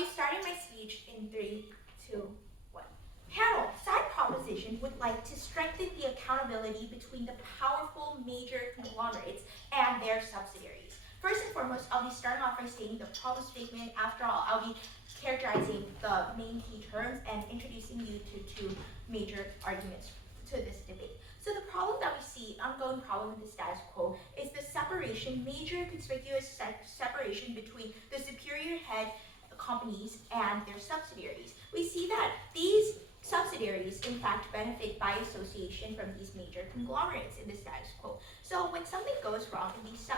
be starting my speech in 3, 2, 1. Panel, side proposition would like to strengthen the accountability between the powerful major conglomerates and their subsidiaries. First and foremost, I'll be starting off by stating the problem statement. After all, I'll be characterizing the main key terms and introducing you to two major arguments to this debate. So the problem that we see, ongoing problem in the status quo, is the separation, major conspicuous separation between the superior head companies and their subsidiaries. We see that these subsidiaries, in fact, benefit by association from these major conglomerates in the status quo. So when something goes wrong in these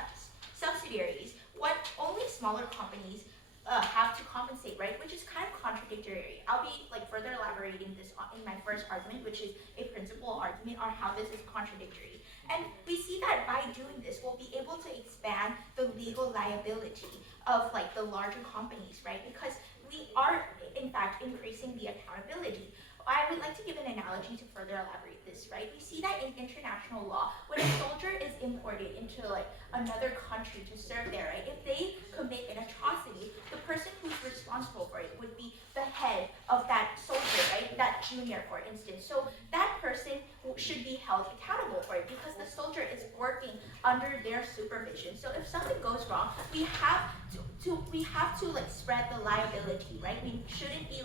subsidiaries, what only smaller companies have to compensate, right? Which is kind of contradictory. I'll be further elaborating this in my first argument, which is a principal argument on how this is contradictory. And we see that by doing this, we'll be able to expand the legal liability of the larger companies, right? Because we are in fact increasing the accountability. I would like to give an analogy to further elaborate this, right? We see that in international law, when a soldier is imported into another country to serve there, right? If they commit an atrocity, the person who's responsible for it would be the head of that soldier, right? That junior, for instance. So that person should be held accountable for it because the soldier is working under their supervision. So if something goes wrong, we have to spread the liability, right? We shouldn't be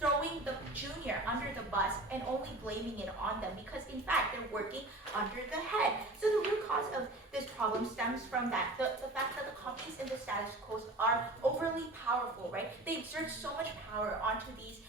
throwing the junior under the bus and only blaming it on them because in fact they're working under the head. So the root cause of this problem stems from that, the fact that the companies in the status quo are overly powerful, right? They exert so much power onto these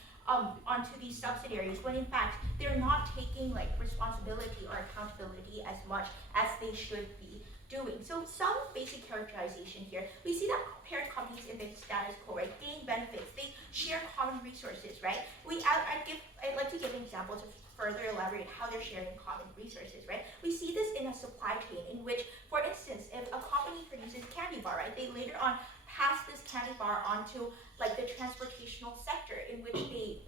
subsidiaries when in fact they're not taking responsibility or accountability as much as they should be doing. So some basic characterization here. We see that parent companies in the status quo, right, gain benefits. They share common resources, right? I'd like to give an example to further elaborate how they're sharing common resources, right? We see this in a supply chain in which, for instance, if a company produces candy bar, right, they later on pass this candy bar onto the transportational sector in which is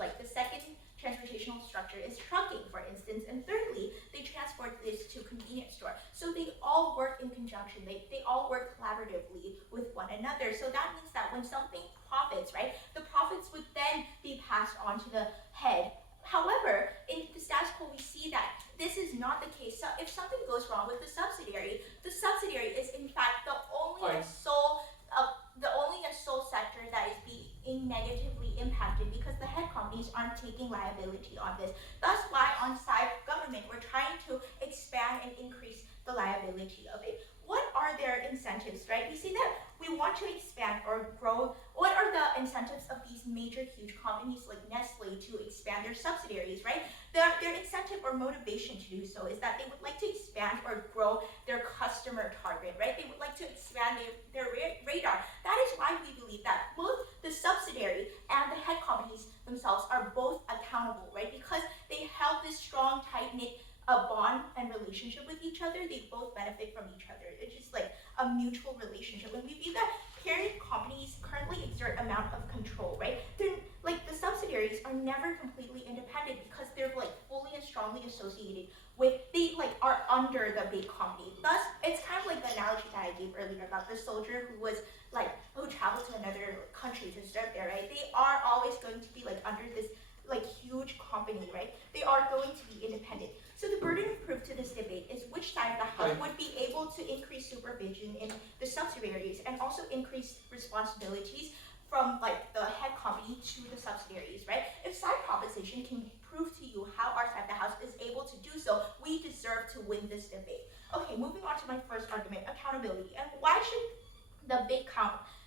the second transportational structure is trucking, for instance, and thirdly, they transport this to convenience store. So they all work in conjunction. They all work collaboratively with one another. So that means that when something profits, right, the profits would then be passed on to the head. However, in the status quo, we see that this is not the case. So if something goes wrong with the subsidiary is in fact the only and sole sector that is being negatively impacted because the head companies aren't taking liability on this. That's why on side government, we're trying to expand and increase the liability of it. What are their incentives, right? We see that we want to expand or grow. What are the incentives of these major, huge companies like Nestle to expand their subsidiaries, right? Their incentive or motivation to do so is that they would like to expand or grow their customer target, right? They would like to expand their radar. That is why we believe that both the subsidiary and the head companies themselves are both accountable, right? Because they held this strong, tight-knit bond and relationship with each other. They both benefit from each other. It's just a mutual relationship. And we view that parent companies currently exert amount of control, right? They're the subsidiaries are never completely independent because they're fully and strongly associated with, they are under the big company. Thus, it's kind of the analogy that I gave earlier about the soldier who was who traveled to another country to serve there, right? They are always going to be under this huge company, right? They are going to be independent. So the burden of proof to this debate is which side of the house would be able to increase supervision in the subsidiaries and also increase responsibilities from the head company to the subsidiaries, right? If side proposition can prove to you how our side of the house is able to do so, we deserve to win this debate. Okay, moving on to my first argument, accountability. And why should the big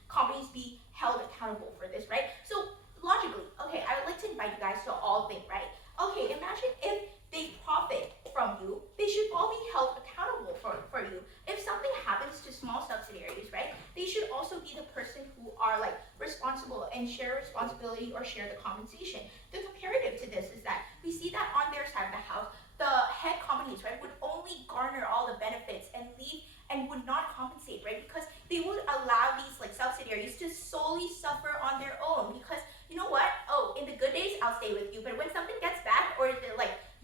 companies be held accountable for this, right? So logically, okay, I would like to invite you guys to all think, right? Okay, imagine if they profit from you, they should all be held accountable for you. If something happens to small subsidiaries, right, they should also be the person who are responsible and share responsibility or share the compensation. The comparative to this is that we see that on their side of the house, the head companies, right, would only garner all the benefits and leave and would not compensate, right, because they would allow these subsidiaries to solely suffer on their own because you know what? Oh, in the good days, I'll stay with you. But when something gets bad or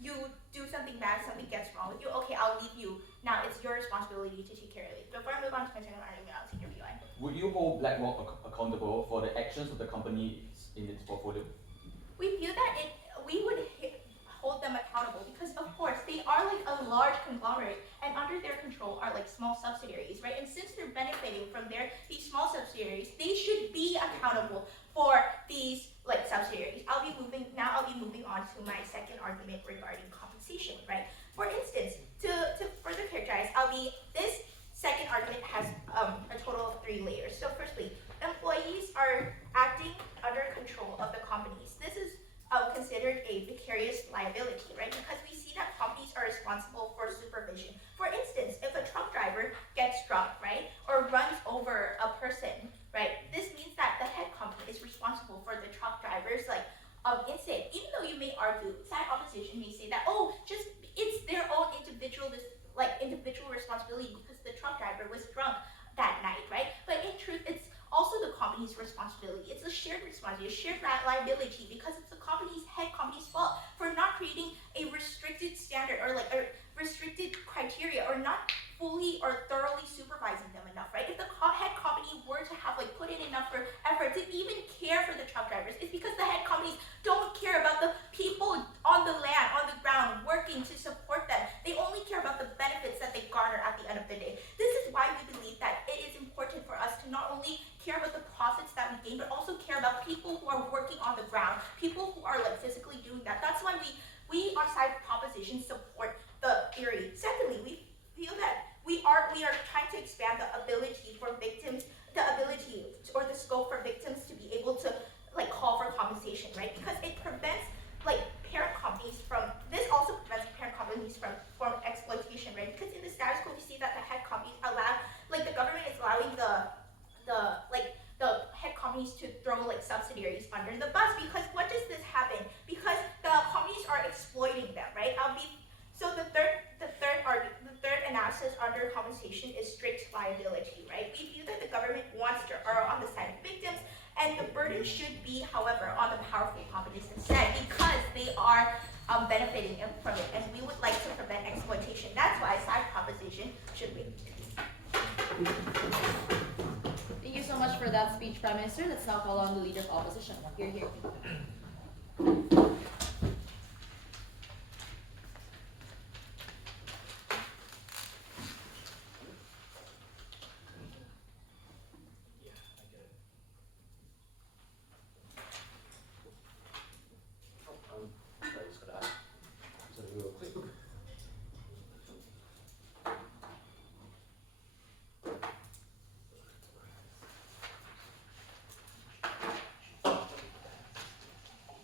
you do something bad, something gets wrong with you, okay, I'll leave you. Now it's your responsibility to take care of it. Before I move on to my second argument, I'll take your view on. Would you hold BlackRock accountable for the actions of the company in its portfolio? We view that we would hold them accountable because, of course, they are like a large conglomerate, and under their control are like small subsidiaries, right? And since they're benefiting from these small subsidiaries, they should be accountable for these like subsidiaries. I'll be moving on to my second argument regarding compensation, right? For instance, to further characterize, this second argument has a total of 3 layers. So firstly, employees are acting under control of the companies. This is considered a vicarious liability, right? Because we see that companies are responsible for supervision. For instance, if a truck driver gets drunk, right, or runs over a person, right, this means that the head company is responsible for the truck driver's incident. Even though you may argue, side opposition may say that, it's their own individual responsibility because the truck driver was drunk that night, right? But in truth, it's also the company's responsibility. It's a shared responsibility, a shared liability, because it's the head company's fault for not creating a restricted standard or like a restricted criteria, or not fully or thoroughly supervising them enough, right? If the head company were to have like put in enough effort to even care for the truck drivers, it's because the head companies don't care about the people on the land, on the ground, working to support them. They only care about the benefits that they garner at the end of the day. This is why we believe that it is important for us to not only care about the profits that we gain, but also care about people who are working on the ground, people who are like physically doing that. That's why we on side proposition support the theory. Secondly, we feel that we are trying to expand the ability for victims, or the scope for victims to be able to like call for compensation, right? Because it prevents like this also prevents parent companies from exploitation, right? Because in the status quo, we see that the head companies the government is allowing the head companies to throw like subsidiaries under the bus. Because what does this happen? Because the companies are exploiting them, right? So the third analysis under compensation is strict liability, right? We view that the government wants to err on the side of victims, and the burden should be, however, on the powerful companies instead, because they are benefiting from it, and we would like to prevent exploitation. That's why side proposition should win. Thank you so much for that speech, Prime Minister. Let's now call on the Leader of Opposition. Hear, hear.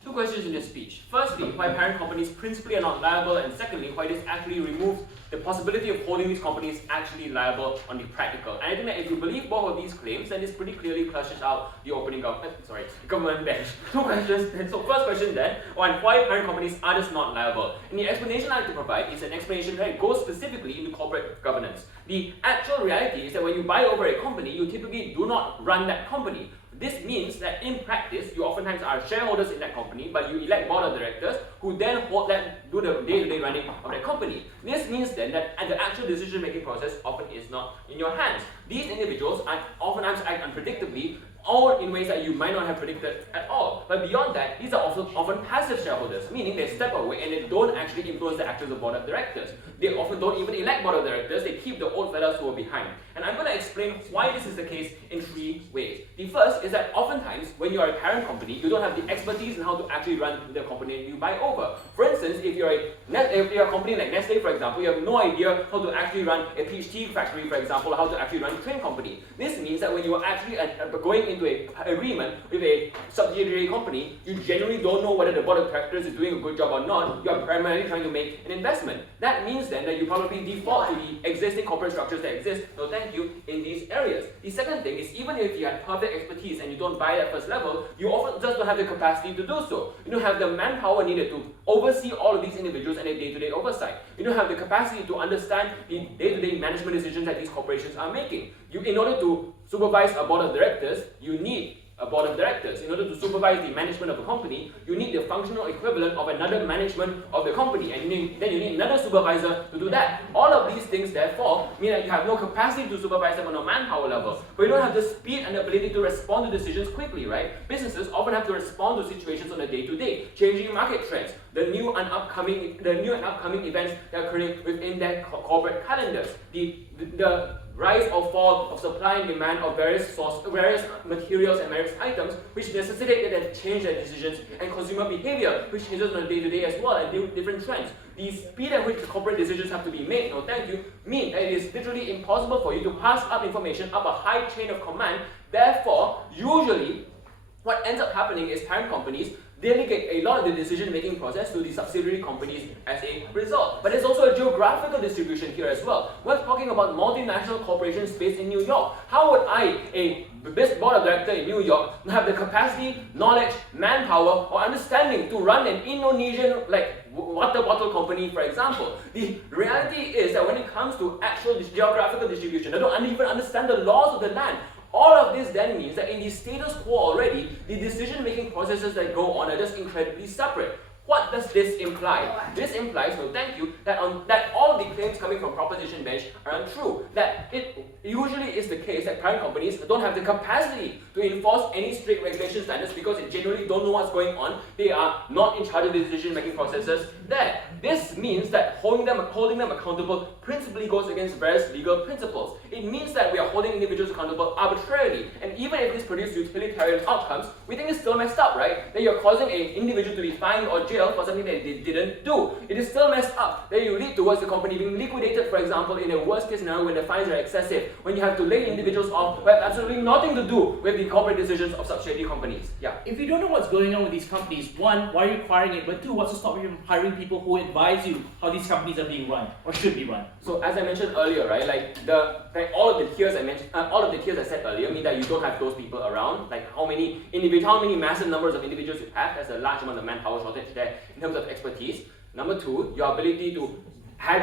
Two questions in your speech. Firstly, why parent companies principally are not liable, and secondly, why this actually removes the possibility of holding these companies actually liable on the practical. And I think that if you believe both of these claims, then this pretty clearly flushes out the government bench. Two questions. So first question then, on why parent companies are just not liable. And the explanation I like to provide is an explanation that goes specifically into corporate governance. The actual reality is that when you buy over a company, you typically do not run that company. This means that in practice, you oftentimes are shareholders in that company, but you elect board of directors who then do the day-to-day running of that company. This means then that the actual decision-making process often is not in your hands. These individuals oftentimes act unpredictably, or in ways that you might not have predicted at all. But beyond that, these are also often passive shareholders, meaning they step away and they don't actually influence the actions of board of directors. They often don't even elect board of directors, they keep the old fellas who are behind. And I'm going to explain why this is the case in 3 ways. The first is that oftentimes, when you are a parent company, you don't have the expertise in how to actually run the company you buy over. For instance, if you're a company like Nestle, for example, you have no idea how to actually run a peach tea factory, for example, or how to actually run a train company. This means that when you are actually going into an agreement with a subsidiary company, you genuinely don't know whether the board of directors is doing a good job or not. You are primarily trying to make an investment. That means then that you probably default to the existing corporate structures that exist, no thank you, in these areas. The second thing is, even if you have perfect expertise and you don't buy that first level, you often just don't have the capacity to do so. You don't have the manpower needed to oversee all of these individuals and their day-to-day oversight. You don't have the capacity to understand the day-to-day management decisions that these corporations are making. In order to supervise a board of directors, you need a board of directors. In order to supervise the management of a company, you need the functional equivalent of another management of the company, and then you need another supervisor to do that. All of these things, therefore, mean that you have no capacity to supervise them on a manpower level, but you don't have the speed and ability to respond to decisions quickly, right? Businesses often have to respond to situations on a day-to-day, changing market trends, the new and upcoming events that are occurring within their corporate calendars, the rise or fall of supply and demand of various materials and various items, which necessitate that they change their decisions, and consumer behavior, which changes on a day-to-day as well, and different trends. The speed at which the corporate decisions have to be made, mean that it is literally impossible for you to pass up information up a high chain of command. Therefore, usually, what ends up happening is parent companies delegate a lot of the decision-making process to the subsidiary companies as a result. But there's also a geographical distribution here as well. We're talking about multinational corporations based in New York. How would I, a board of director in New York, have the capacity, knowledge, manpower, or understanding to run an Indonesian water bottle company, for example? The reality is that when it comes to actual geographical distribution, they don't even understand the laws of the land. All of this then means that in the status quo already, the decision-making processes that go on are just incredibly separate. What does this imply? This implies, that all of the claims coming from Proposition Bench are untrue. That it usually is the case that parent companies don't have the capacity to enforce any strict regulation standards because they generally don't know what's going on. They are not in charge of the decision-making processes there. This means that holding them accountable principally goes against various legal principles. It means that we are holding individuals accountable arbitrarily. And even if this produces utilitarian outcomes, we think it's still messed up, right? That you're causing an individual to be fined or jailed for something that they didn't do. It is still messed up that you lead towards the company being liquidated, for example, in a worst case scenario when the fines are excessive, when you have to lay individuals off who have absolutely nothing to do with the corporate decisions of subsidiary companies. Yeah. If you don't know what's going on with these companies, one, why are you requiring it? But two, what's to stop you from hiring people who advise you how these companies are being run or should be run? So as I mentioned earlier, right, all of the tiers I said earlier mean that you don't have those people around. Like how many massive numbers of individuals you have, there's a large amount of manpower shortage there in terms of expertise. Number two, your ability to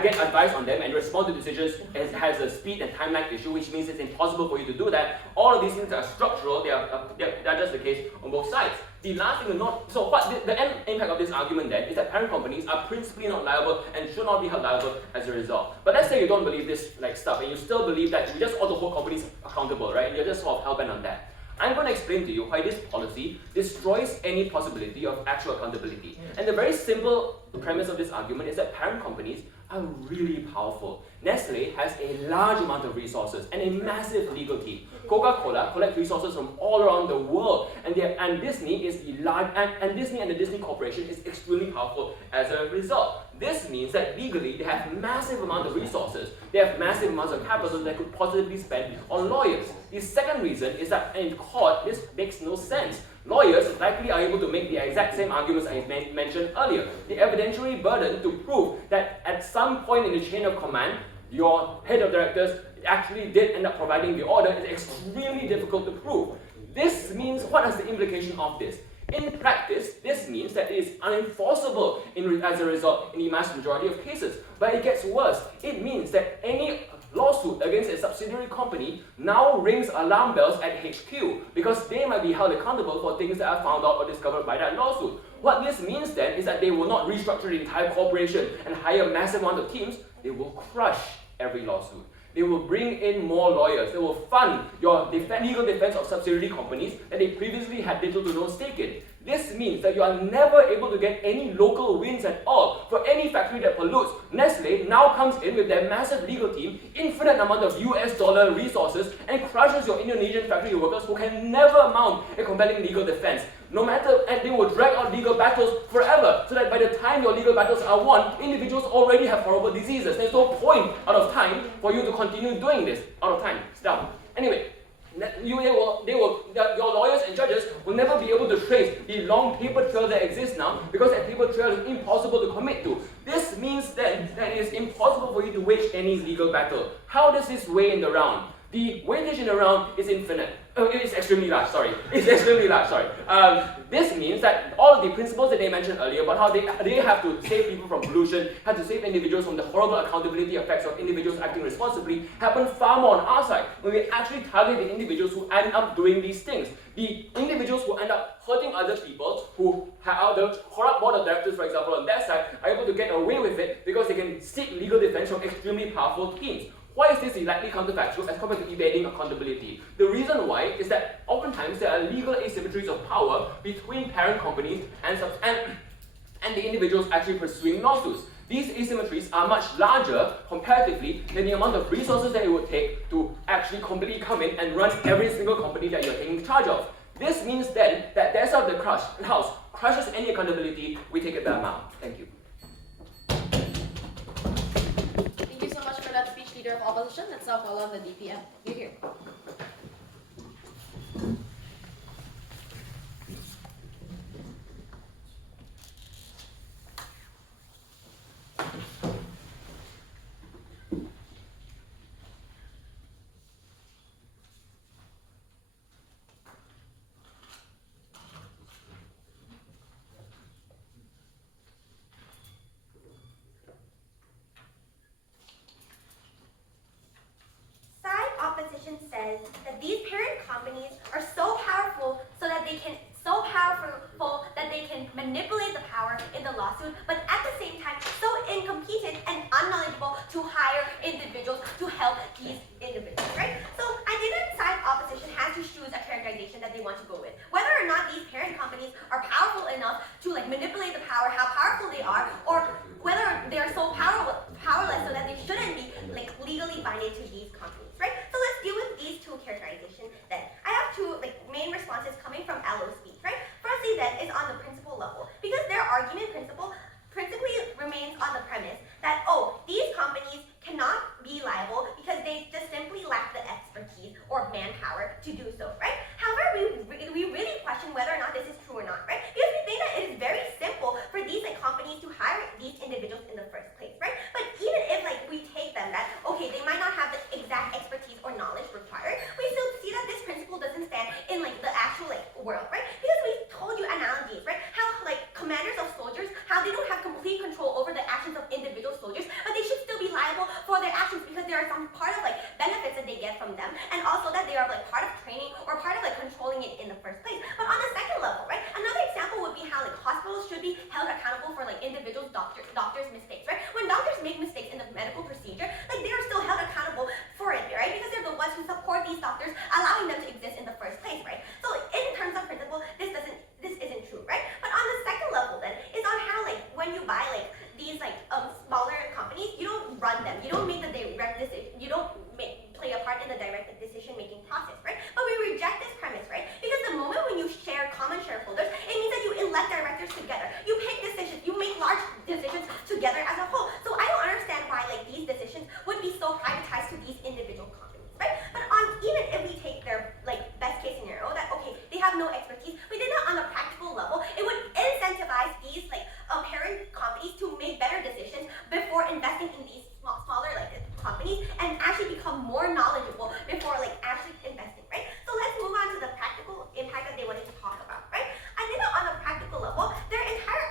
get advice on them and respond to decisions has a speed and timeline issue, which means it's impossible for you to do that. All of these things are structural, they are just the case on both sides. The last thing to note, so what the end impact of this argument then is that parent companies are principally not liable and should not be held liable as a result. But let's say you don't believe this stuff and you still believe that you just ought to hold companies accountable, right? You're just sort of hell-bent on that. I'm going to explain to you why this policy destroys any possibility of actual accountability. And the very simple premise of this argument is that parent companies are really powerful. Nestle has a large amount of resources and a massive legal team. Coca-Cola collects resources from all around the world, and Disney and the Disney Corporation is extremely powerful as a result. This means that legally they have massive amounts of resources. They have massive amounts of capital that could possibly spend on lawyers. The second reason is that in court this makes no sense. Lawyers likely are able to make the exact same arguments I mentioned earlier. The evidentiary burden to prove that at some point in the chain of command, your head of directors actually did end up providing the order is extremely difficult to prove. This means, what is the implication of this? In practice, this means that it is unenforceable as a result in the vast majority of cases. But it gets worse. It means that any lawsuit against a subsidiary company now rings alarm bells at HQ because they might be held accountable for things that are found out or discovered by that lawsuit. What this means then is that they will not restructure the entire corporation and hire a massive amount of teams. They will crush every lawsuit. They will bring in more lawyers. They will fund your legal defense of subsidiary companies that they previously had little to no stake in. This means that you are never able to get any local wins at all for any factory that pollutes. Nestle now comes in with their massive legal team, infinite amount of US dollar resources, and crushes your Indonesian factory workers who can never mount a compelling legal defense. And they will drag out legal battles forever, so that by the time your legal battles are won, individuals already have horrible diseases. There's no point out of time for you to continue doing this. Out of time. It's down. Anyway, your lawyers and judges will never be able to trace the long paper trail that exists now because that paper trail is impossible to commit to. This means then that it is impossible for you to wage any legal battle. How does this weigh in the round? The weightage in the round is infinite. Oh, it's extremely large, sorry. It's extremely large, sorry. This means that all of the principles that they mentioned earlier about how they have to save people from pollution, have to save individuals from the horrible accountability effects of individuals acting responsibly, happen far more on our side when we actually target the individuals who end up doing these things. The individuals who end up hurting other people, who have the corrupt board of directors, for example, on their side, are able to get away with it because they can seek legal defense from extremely powerful teams. Why is this likely counterfactual as compared to evading accountability? The reason why is that oftentimes there are legal asymmetries of power between parent companies and the individuals actually pursuing lawsuits. These asymmetries are much larger comparatively than the amount of resources that it would take to actually completely come in and run every single company that you're taking charge of. This means then that there's of the house crushes any accountability, we take it back now. Thank you. Thank you so much for that speech, Leader of Opposition. Let's now call on the DPM. You're here. Side opposition says that these parent companies are so powerful that they can manipulate the power in the lawsuit, but at the same time so incompetent and unknowledgeable to hire individuals to help these individuals, right? So I think that side opposition has to choose a characterization that they want to go with. Whether or not these parent companies are powerful enough to manipulate the power, how powerful they are, or whether they're so powerless so that they shouldn't be legally binding to these companies, right? So let's deal with these two characterizations then. I have two main responses coming from LO speech, right? Firstly then is on the principle level, because their argument principally remains on the premise that, oh, these companies cannot be liable because they just simply lack the expertise or manpower to do so, right? However, we really question whether or not this is true or not, right? Because we think that it is very simple for these companies to hire these individuals in the first place, right? But even if we take them that, okay, they might not have the exact expertise or knowledge required, we still see that this principle doesn't stand in the actual world, right? Because we told you analogies, right? How commanders of soldiers, how they don't have complete control over the actions of individual soldiers, but they should still be liable for their actions because there are some part of benefits that they get from them, and also that they are part of training or part of controlling it in the first place. But on the second level, right? Another example would be how hospitals should be held accountable for individual doctors' mistakes, right? When doctors make mistakes in the medical procedure, they are still held accountable for it, right? Because they're the ones who support these doctors, allowing them to exist in the first place, right? So in terms of principle, this isn't true, right? But on the second level then is on how when you buy these smaller companies, you don't run them, you don't make the direct decision, you don't play a part in the direct decision-making process, right? But we reject this premise, right? Because the moment when you share common shareholders, it means that you elect directors together. You pick decisions, you make large decisions together as a whole. So I don't understand why these decisions would be so privatized to these individual companies, right? But even if we take their best case scenario that okay, they have no expertise, we did that on a practical level, it would incentivize these parent companies to make better decisions before investing in these smaller companies and actually become more knowledgeable before actually investing, right? So let's move on to the practical impact that they wanted to talk about, right? I think that on a practical level, their entire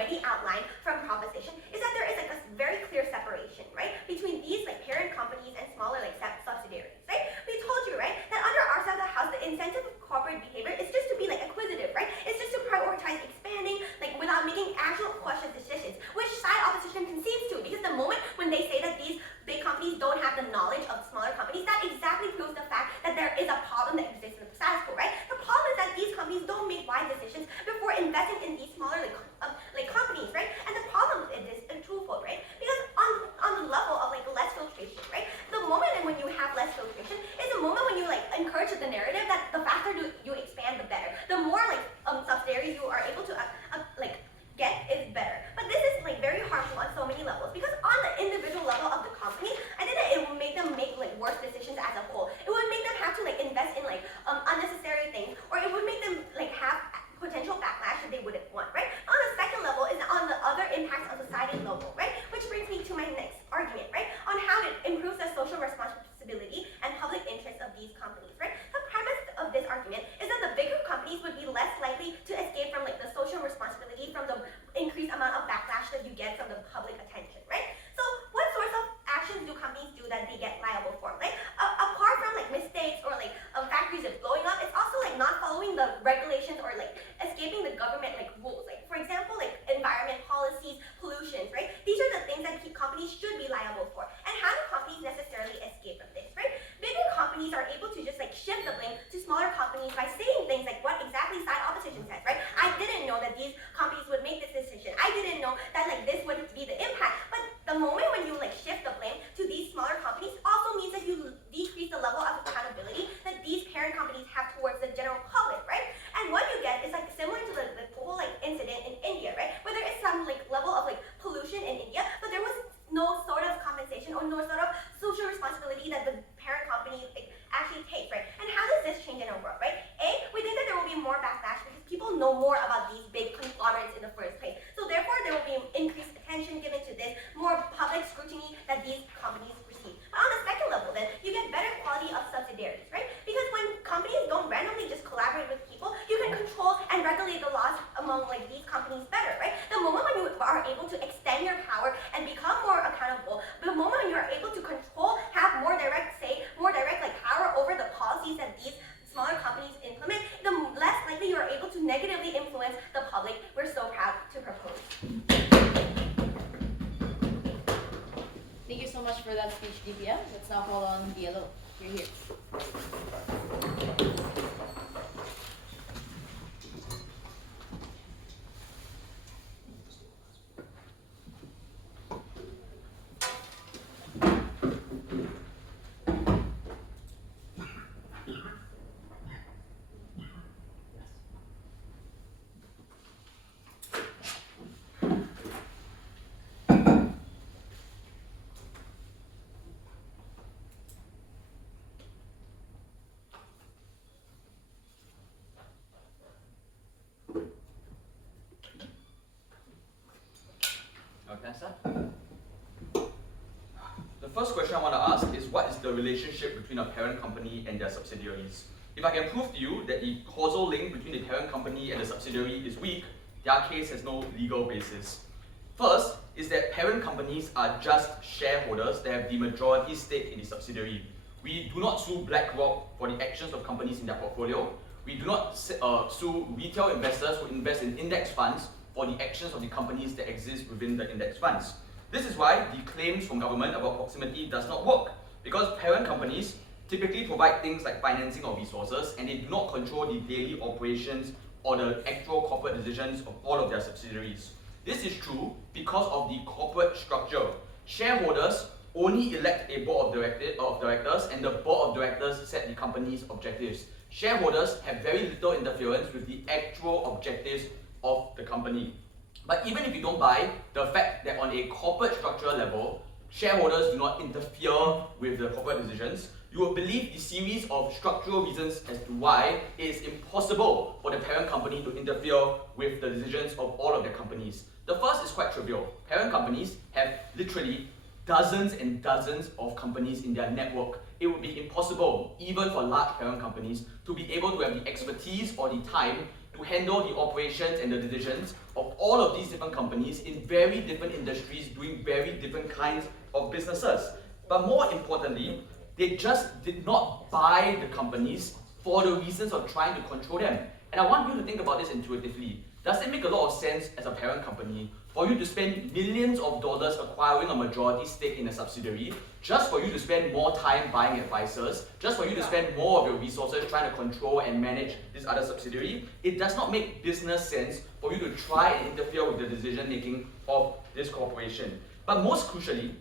already outlined from proposition is that there is like a very clear separation, right, between these like parent companies and smaller like subsidiaries, right? We told you, right, that under our side of the house, the incentive of corporate behavior is just to be like acquisitive, right? It's just to prioritize expanding, like without making actual conscious decisions, which side opposition concedes to, because the moment when they say that these big companies don't have the knowledge of smaller companies, that exactly proves the fact that there is a problem that exists in the status quo, right? The problem is that these companies don't make wise decisions before investing in these smaller like companies, right? And the problem is this twofold, right? Because on the level of like less filtration, right? The moment and when you have less filtration is the moment when you like encourage the narrative that the faster you expand, the better. The more like subsidiaries you are able to like get is better. But this is like very harmful on so many levels, because on the individual level of the company, I think that it will make them make like worse decisions as a whole. It would make them have to like invest in like unnecessary things, or it would make them like have potential backlash that they wouldn't want, right? On the second level is on the other impacts on society level, right? Which brings me to my next argument, right? On how it improves the social responsibility and public interest of these companies, right? The premise of this argument is that the bigger companies would be less likely to escape from like the social responsibility from the increased amount of backlash that you get from the public attention, right? So what sorts of actions do companies do that they get liable for, right? Apart from like mistakes or like factories blowing up, it's also like not following the regulations or like escaping the government like rules. Like for example, like environment policies, pollution, right? These are the things that companies should be liable for. And how do companies necessarily escape from this, right? Bigger companies are able to just like shift the blame to smaller companies by saying things like what exactly side opposition says, right? I didn't know that these companies would make this decision. I didn't know that like this would be the impact. But the moment when you like shift the blame to these smaller companies also means that you decrease the level of accountability that these parent companies have towards the general public, right? And what you get is like similar to the whole like incident in India, right? Where there is some like level of like pollution in India, but there was no sort of compensation or no sort of social responsibility that the parent company like, actually takes, right? And how does this change in our world, right? A, we think that there will be more backlash because people know more about these big conglomerates in the first place. So therefore, there will be increased attention given to this, more public scrutiny that these companies receive. But on the second level, then, you get better quality of subsidiaries, right? Because when companies don't randomly just collaborate with people, you can control and regulate the laws among like these companies better, right? The moment when you are able to extend your power and become more accountable, the moment when you are able to control, have more direct say, more direct like power over the policies that these smaller companies implement, the less likely you are able to negatively influence the public. We're so proud to propose. Thank you so much for that speech, DPM. Let's now call on DLO. You're here. Can I start? The first question I want to ask is, what is the relationship between a parent company and their subsidiaries? If I can prove to you that the causal link between the parent company and the subsidiary is weak, their case has no legal basis. First is that parent companies are just shareholders that have the majority stake in the subsidiary. We do not sue BlackRock for the actions of companies in their portfolio. We do not sue retail investors who invest in index funds for the actions of the companies that exist within the index funds. This is why the claims from government about proximity does not work, because parent companies typically provide things like financing of resources, and they do not control the daily operations or the actual corporate decisions of all of their subsidiaries. This is true because of the corporate structure. Shareholders only elect a board of directors, and the board of directors set the company's objectives. Shareholders have very little interference with the actual objectives of the company. But even if you don't buy the fact that on a corporate structural level, shareholders do not interfere with the corporate decisions, you will believe the series of structural reasons as to why it is impossible for the parent company to interfere with the decisions of all of their companies. The first is quite trivial. Parent companies have literally dozens and dozens of companies in their network. It would be impossible, even for large parent companies, to be able to have the expertise or the time to handle the operations and the decisions of all of these different companies in very different industries doing very different kinds of businesses. But more importantly, they just did not buy the companies for the reasons of trying to control them. And I want you to think about this intuitively. Does it make a lot of sense as a parent company for you to spend millions of dollars acquiring a majority stake in a subsidiary, just for you to spend more time buying advisors, just for you to spend more of your resources trying to control and manage this other subsidiary? It does not make business sense for you to try and interfere with the decision making of this corporation. But most crucially,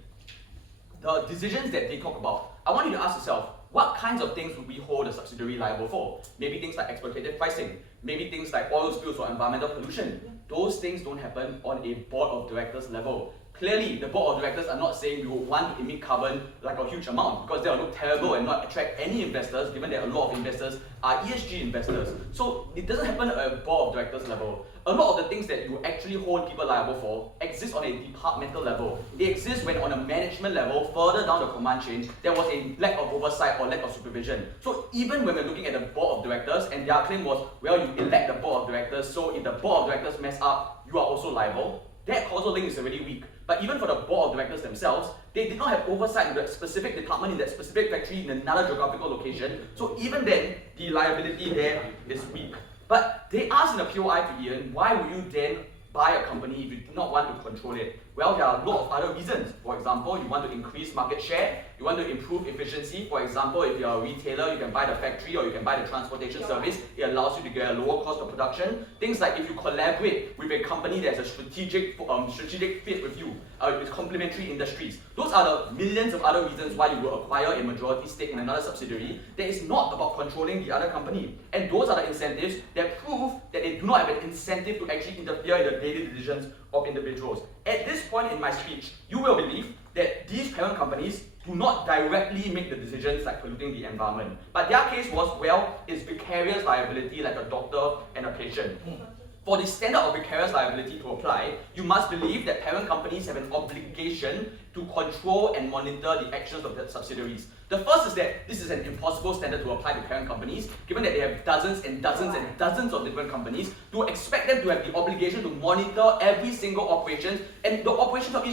the decisions that they talk about, I want you to ask yourself, what kinds of things would we hold a subsidiary liable for? Maybe things like exploitative pricing, maybe things like oil spills or environmental pollution. Those things don't happen on a board of directors level. Clearly, the board of directors are not saying we would want to emit carbon like a huge amount, because that will look terrible and not attract any investors, given that a lot of investors are ESG investors. So it doesn't happen at a board of directors level. A lot of the things that you actually hold people liable for exist on a departmental level. They exist when on a management level, further down the command chain, there was a lack of oversight or lack of supervision. So even when we're looking at the board of directors, and their claim was, well, you elect the board of directors, so if the board of directors mess up, you are also liable. That causal link is already weak. But even for the board of directors themselves, they did not have oversight in that specific department, in that specific factory, in another geographical location. So even then, the liability there is weak. But they asked in the POI to Ian, why would you then buy a company if you do not want to control it? Well, there are a lot of other reasons. For example, you want to increase market share, you want to improve efficiency. For example, if you're a retailer, you can buy the factory or you can buy the transportation service. It allows you to get a lower cost of production. Things like if you collaborate with a company that's a strategic fit with you, with complementary industries. Those are the millions of other reasons why you will acquire a majority stake in another subsidiary that is not about controlling the other company. And those are the incentives that prove that they do not have an incentive to actually interfere in the daily decisions of individuals. At this point in my speech, you will believe that these parent companies do not directly make the decisions like polluting the environment. But their case was, well, it's vicarious liability like a doctor and a patient. For the standard of vicarious liability to apply, you must believe that parent companies have an obligation to control and monitor the actions of their subsidiaries. The first is that this is an impossible standard to apply to parent companies, given that they have dozens and dozens and dozens of different companies, to expect them to have the obligation to monitor every single operation, and the operations of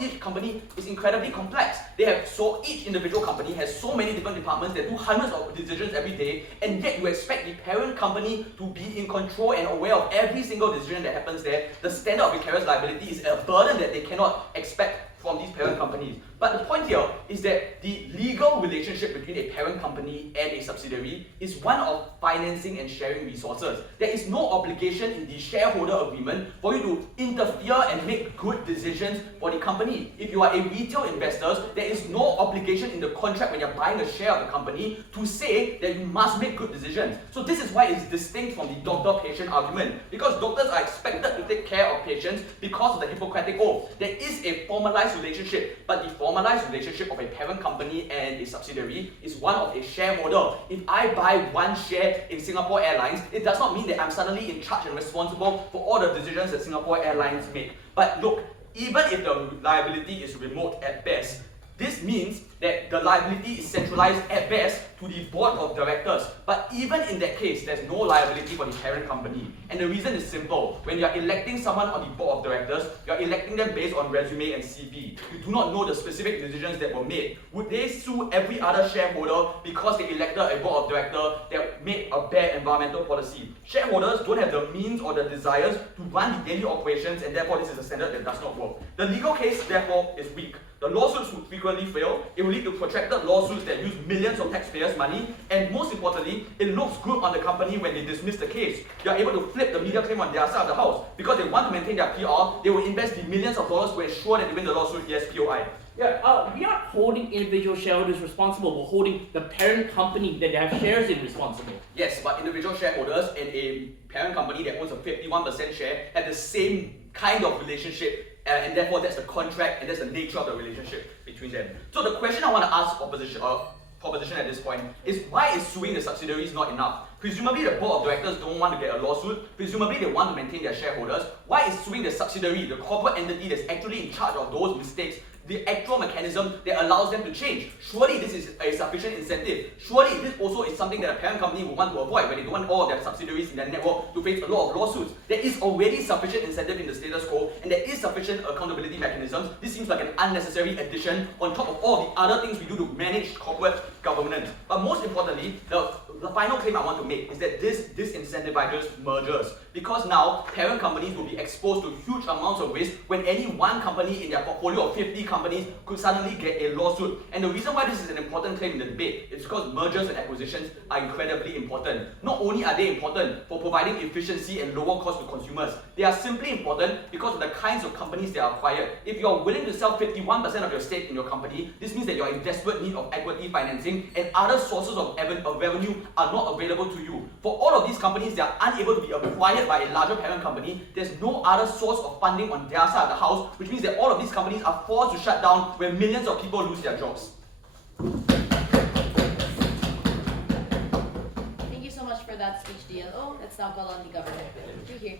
each company is incredibly complex. Each individual company has so many different departments that do hundreds of decisions every day, and yet you expect the parent company to be in control and aware of every single decision that happens there. The standard of vicarious liability is a burden that they cannot expect from these parent companies. But the point here is that the legal relationship between a parent company and a subsidiary is one of financing and sharing resources. There is no obligation in the shareholder agreement for you to interfere and make good decisions for the company. If you are a retail investor, there is no obligation in the contract when you're buying a share of the company to say that you must make good decisions. So this is why it's distinct from the doctor-patient argument, because doctors are expected to take care of patients because of the Hippocratic Oath. There is a formalized relationship, but the formalized relationship of a parent company and a subsidiary is one of a shareholder. If I buy one share in Singapore Airlines, it does not mean that I'm suddenly in charge and responsible for all the decisions that Singapore Airlines make. But look, even if the liability is remote at best, this means that the liability is centralized at best to the board of directors. But even in that case, there's no liability for the parent company. And the reason is simple. When you're electing someone on the board of directors, you're electing them based on resume and CV. You do not know the specific decisions that were made. Would they sue every other shareholder because they elected a board of directors that made a bad environmental policy? Shareholders don't have the means or the desires to run the daily operations, and therefore this is a standard that does not work. The legal case, therefore, is weak. The lawsuits would frequently fail. It will lead to protracted lawsuits that use millions of taxpayers' money, and most importantly, it looks good on the company when they dismiss the case. They are able to flip the media claim on their side of the house. Because they want to maintain their PR, they will invest the millions of dollars to ensure that they win the lawsuit. Yes, POI. Yeah, we aren't holding individual shareholders responsible, we're holding the parent company that they have shares in responsible. Yes, but individual shareholders and a parent company that owns a 51% share have the same kind of relationship, and therefore that's the contract and that's the nature of the relationship between them. So the question I want to ask proposition at this point is, why is suing the subsidiaries not enough? Presumably the board of directors don't want to get a lawsuit, presumably they want to maintain their shareholders. Why is suing the subsidiary, the corporate entity that's actually in charge of those mistakes, the actual mechanism that allows them to change? Surely this is a sufficient incentive. Surely this also is something that a parent company would want to avoid when they don't want all of their subsidiaries in their network to face a lot of lawsuits. There is already sufficient incentive in the status quo, and there is sufficient accountability mechanisms. This seems like an unnecessary addition on top of all the other things we do to manage corporate governance. But most importantly, the final claim I want to make is that this disincentivizes mergers, because now parent companies will be exposed to huge amounts of risk when any one company in their portfolio of 50 companies could suddenly get a lawsuit. And the reason why this is an important claim in the debate is because mergers and acquisitions are incredibly important. Not only are they important for providing efficiency and lower cost to consumers, they are simply important because of the kinds of companies they are acquired. If you are willing to sell 51% of your stake in your company, this means that you are in desperate need of equity financing and other sources of revenue are not available to you. For all of these companies that are unable to be acquired by a larger parent company, there's no other source of funding on their side of the house, which means that all of these companies are forced to shut down when millions of people lose their jobs. Thank you so much for that speech, DLO. Let's now call on the government. Through here.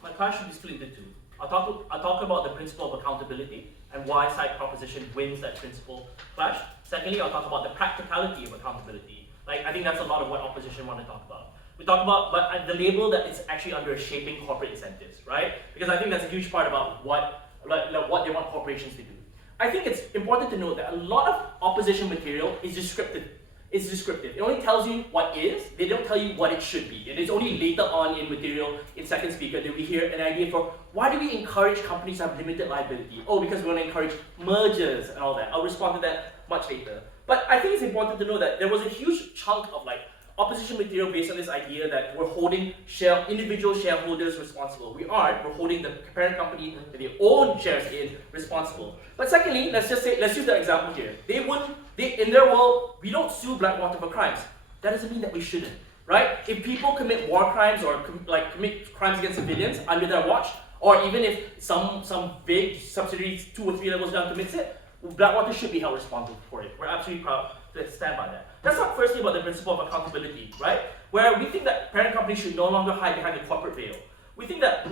My class should be split into two. I'll talk about the principle of accountability and why side proposition wins that principle clash. Secondly, I'll talk about the practicality of accountability. I think that's a lot of what opposition want to talk about. We talk about, but the label that it's actually under shaping corporate incentives, right? Because I think that's a huge part about what they want corporations to do. I think it's important to note that a lot of opposition material is descriptive. It's descriptive. It only tells you what is, they don't tell you what it should be. And it's only later on in material, in second speaker, that we hear an idea for why do we encourage companies to have limited liability? Oh, because we want to encourage mergers and all that. I'll respond to that much later. But I think it's important to know that there was a huge chunk of opposition material based on this idea that we're holding individual shareholders responsible. We're holding the parent company that they own shares in responsible. But secondly, let's use the example here. In their world, we don't sue Blackwater for crimes. That doesn't mean that we shouldn't, right? If people commit war crimes or commit crimes against civilians under their watch, or even if some big subsidiary 2 or 3 levels down commits it, Blackwater should be held responsible for it. We're absolutely proud to stand by that. Let's talk firstly about the principle of accountability, right? Where we think that parent companies should no longer hide behind the corporate veil. We think that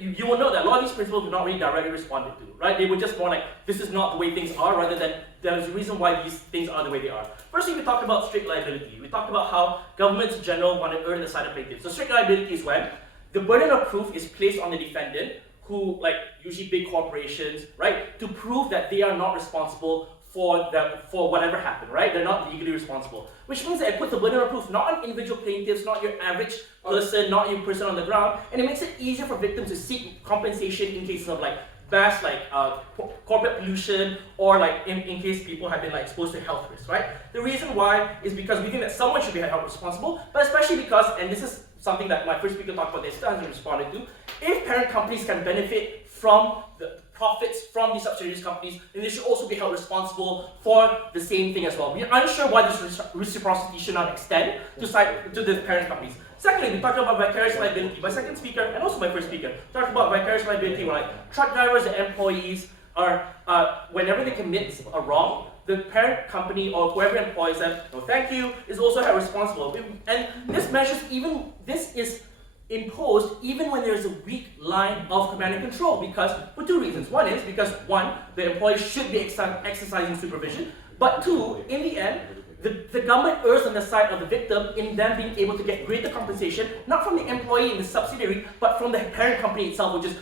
you will know that a lot of these principles were not really directly responded to, right? They were just more this is not the way things are, rather than there's a reason why these things are the way they are. Firstly, we talked about strict liability. We talked about how governments in general want to earn the side of plaintiffs. So strict liability is when the burden of proof is placed on the defendant, who, usually big corporations, right, to prove that they are not responsible for whatever happened, right? They're not legally responsible. Which means that it puts the burden of proof not on individual plaintiffs, not your average person, not your person on the ground, and it makes it easier for victims to seek compensation in cases of mass corporate pollution, or in case people have been exposed to health risks, right? The reason why is because we think that someone should be held responsible, but especially because, and this is something that my first speaker talked about, they still haven't responded to, if parent companies can benefit from the profits from these subsidiaries companies, then they should also be held responsible for the same thing as well. We're unsure why this reciprocity should not extend to the parent companies. Secondly, we talked about vicarious liability. My second speaker, and also my first speaker, talked about vicarious liability where truck drivers and employees are, whenever they commit a wrong, the parent company or whoever employs them, no thank you, is also held responsible. And this is imposed even when there's a weak line of command and control, because for 2 reasons. One is because the employee should be exercising supervision, but 2, in the end, the government errs on the side of the victim in them being able to get greater compensation, not from the employee in the subsidiary, but from the parent company itself, which is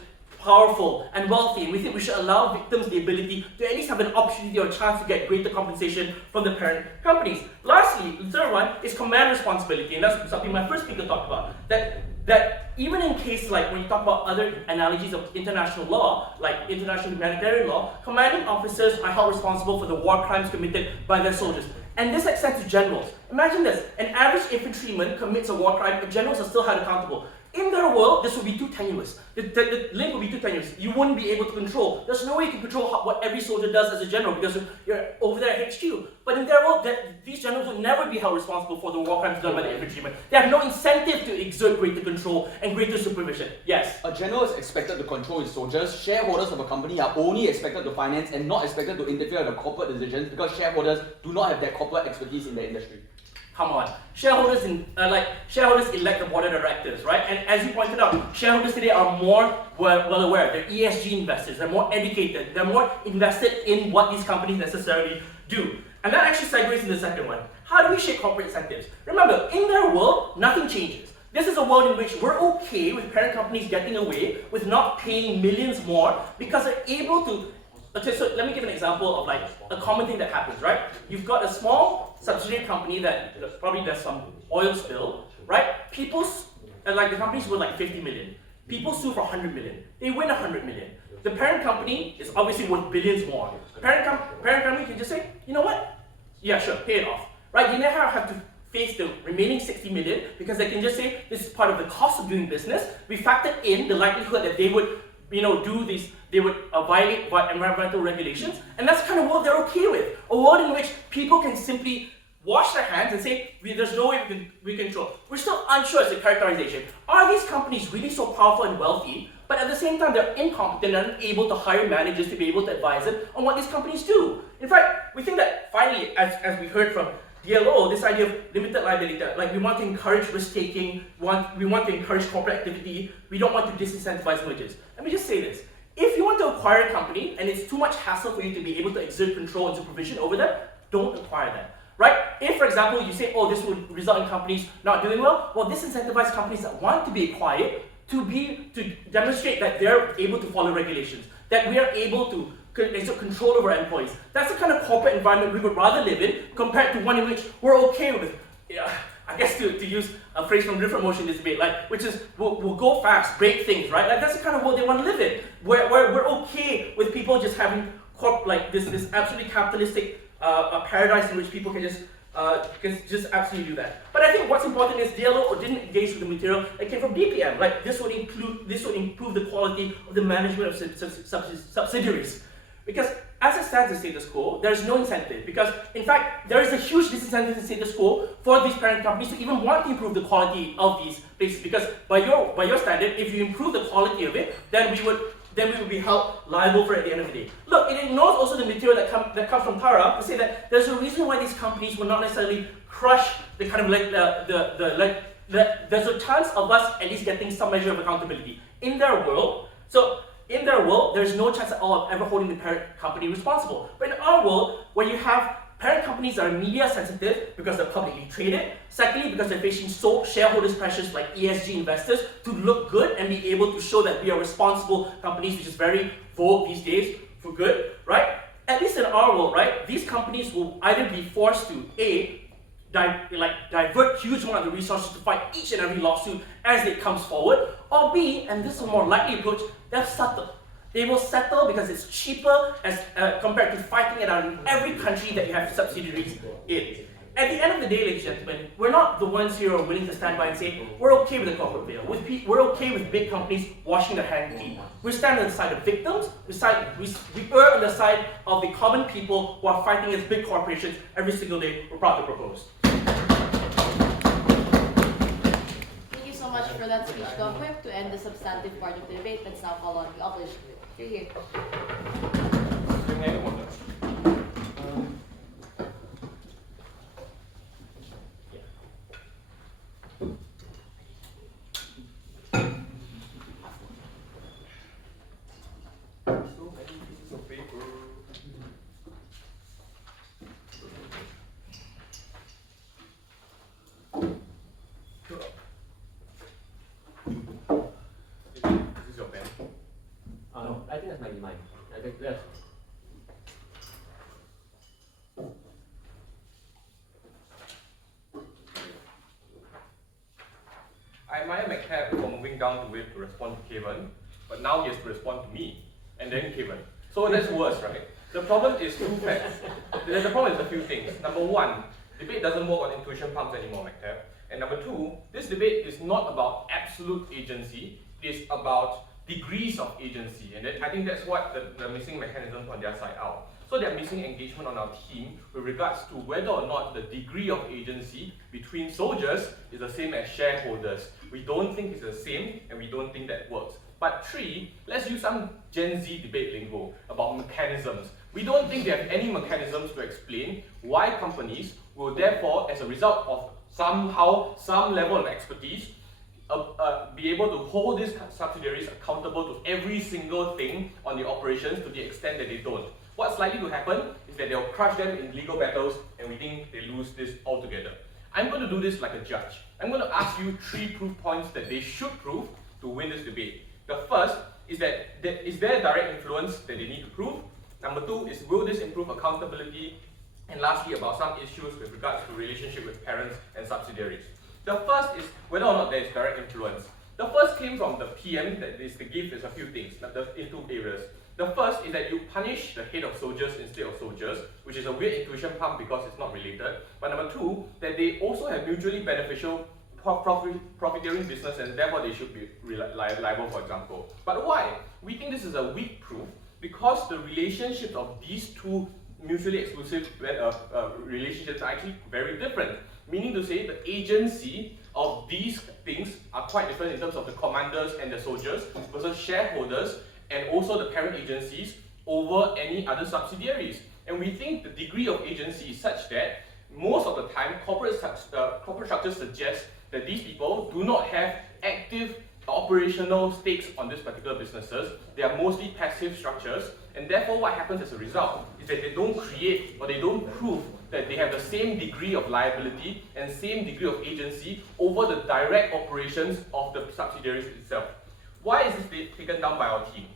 powerful and wealthy, and we think we should allow victims the ability to at least have an opportunity or chance to get greater compensation from the parent companies. Lastly, the third one is command responsibility, and that's something my first speaker talked about. That even in cases like when you talk about other analogies of international law, like international humanitarian law, commanding officers are held responsible for the war crimes committed by their soldiers. And this extends to generals. Imagine this, an average infantryman commits a war crime, and generals are still held accountable. In their world, this would be too tenuous. The link would be too tenuous. You wouldn't be able to control. There's no way you can control what every soldier does as a general because you're over there at HQ. But in their world, these generals would never be held responsible for the war crimes done by the infantrymen. They have no incentive to exert greater control and greater supervision. Yes? A general is expected to control his soldiers. Shareholders of a company are only expected to finance and not expected to interfere in the corporate decisions because shareholders do not have that corporate expertise in the industry. Come on, shareholders elect the board of directors, right? And as you pointed out, shareholders today are more well aware. They're ESG investors. They're more educated. They're more invested in what these companies necessarily do. And that actually segues into the second one. How do we shape corporate incentives? Remember, in their world, nothing changes. This is a world in which we're okay with parent companies getting away with not paying millions more because they're able to. Okay, so let me give an example of like a common thing that happens, right? You've got a small subsidiary company that probably does some oil spill, right? Like the company's worth like 50 million. People sue for 100 million. They win 100 million. The parent company is obviously worth billions more. Parent company can just say, you know what? Yeah, sure, pay it off, right? They never have to face the remaining 60 million because they can just say this is part of the cost of doing business. We factored in the likelihood that they would do these, they would violate environmental regulations, and that's the kind of world they're okay with. A world in which people can simply wash their hands and say, there's no way we can control. We're still unsure as a characterization. Are these companies really so powerful and wealthy, but at the same time they're incompetent and unable to hire managers to be able to advise them on what these companies do? In fact, we think that finally, as we heard from DLO, this idea of limited liability, like we want to encourage risk-taking, we want to encourage corporate activity, we don't want to disincentivize mergers. Let me just say this. If you want to acquire a company and it's too much hassle for you to be able to exert control and supervision over them, don't acquire them, right? If, for example, you say, oh, this would result in companies not doing well, disincentivize companies that want to be acquired to demonstrate that they're able to follow regulations, that we are able to exert control over our employees. That's the kind of corporate environment we would rather live in compared to one in which we're okay with, I guess to use a phrase from different motion this debate, which is we'll go fast, break things, right? Like that's the kind of world they want to live in, where we're okay with people just having this absolutely capitalistic paradise in which people can just absolutely do that. But I think what's important is DLO didn't engage with the material that came from DPM. Like this would improve the quality of the management of subsidiaries. Because as it stands in status quo, there is no incentive. Because in fact, there is a huge disincentive in status quo for these parent companies to even want to improve the quality of these places. Because by your standard, if you improve the quality of it, then we would be held liable for it at the end of the day. Look, it ignores also the material that comes from Tara to say that there's a reason why these companies will not necessarily crush the kind of there's a chance of us at least getting some measure of accountability in their world. So in their world, there's no chance at all of ever holding the parent company responsible. But in our world, where you have parent companies that are media sensitive because they're publicly traded. Secondly, because they're facing shareholders pressures like ESG investors to look good and be able to show that we are responsible companies, which is very vogue these days for good, right? At least in our world, right, these companies will either be forced to divert huge amount of the resources to fight each and every lawsuit as it comes forward, or B, and this is a more likely approach, they'll settle. They will settle because it's cheaper as compared to fighting it out in every country that you have subsidiaries in. At the end of the day, ladies and gentlemen, we're not the ones here who are willing to stand by and say, we're okay with the corporate veil. We're okay with big companies washing their hands clean. We stand on the side of victims. We err on the side of the common people who are fighting against big corporations every single day. We're proud to propose. Thank you so much for that speech, Dr. To end the substantive part of the debate, let's now call on the opposition. You're here. Okay, yes. I admire McCab for moving down to wave to respond to Kevin, but now he has to respond to me, and then Kevin. So that's worse, right? The problem is two facts. The problem is a few things. Number one, debate doesn't work on intuition pumps anymore, McCab. And number two, this debate is not about absolute agency, it is about degrees of agency. And I think that's what the missing mechanisms on their side are. So they're missing engagement on our team with regards to whether or not the degree of agency between soldiers is the same as shareholders. We don't think it's the same, and we don't think that works. But three, let's use some Gen Z debate lingo about mechanisms. We don't think they have any mechanisms to explain why companies will therefore, as a result of somehow some level of expertise, be able to hold these subsidiaries accountable to every single thing on the operations to the extent that they don't. What's likely to happen is that they'll crush them in legal battles, and we think they lose this altogether. I'm going to do this like a judge. I'm going to ask you 3 proof points that they should prove to win this debate. The first is that is there direct influence that they need to prove? Number 2 is, will this improve accountability? And lastly, about some issues with regards to relationship with parents and subsidiaries. The first is whether or not there is direct influence. The first came from the PM, that is the gift is a few things, in 2 areas. The first is that you punish the head of soldiers instead of soldiers, which is a weird intuition pump because it's not related. But number 2, that they also have mutually beneficial profiteering business, and therefore they should be liable, for example. But why? We think this is a weak proof because the relationships of these 2 mutually exclusive relationships are actually very different. Meaning to say, the agency of these things are quite different in terms of the commanders and the soldiers versus shareholders and also the parent agencies over any other subsidiaries. And we think the degree of agency is such that most of the time corporate structures suggest that these people do not have active operational stakes on these particular businesses. They are mostly passive structures, and therefore what happens as a result is that they don't create or they don't prove that they have the same degree of liability and same degree of agency over the direct operations of the subsidiaries itself. Why is this taken down by our team?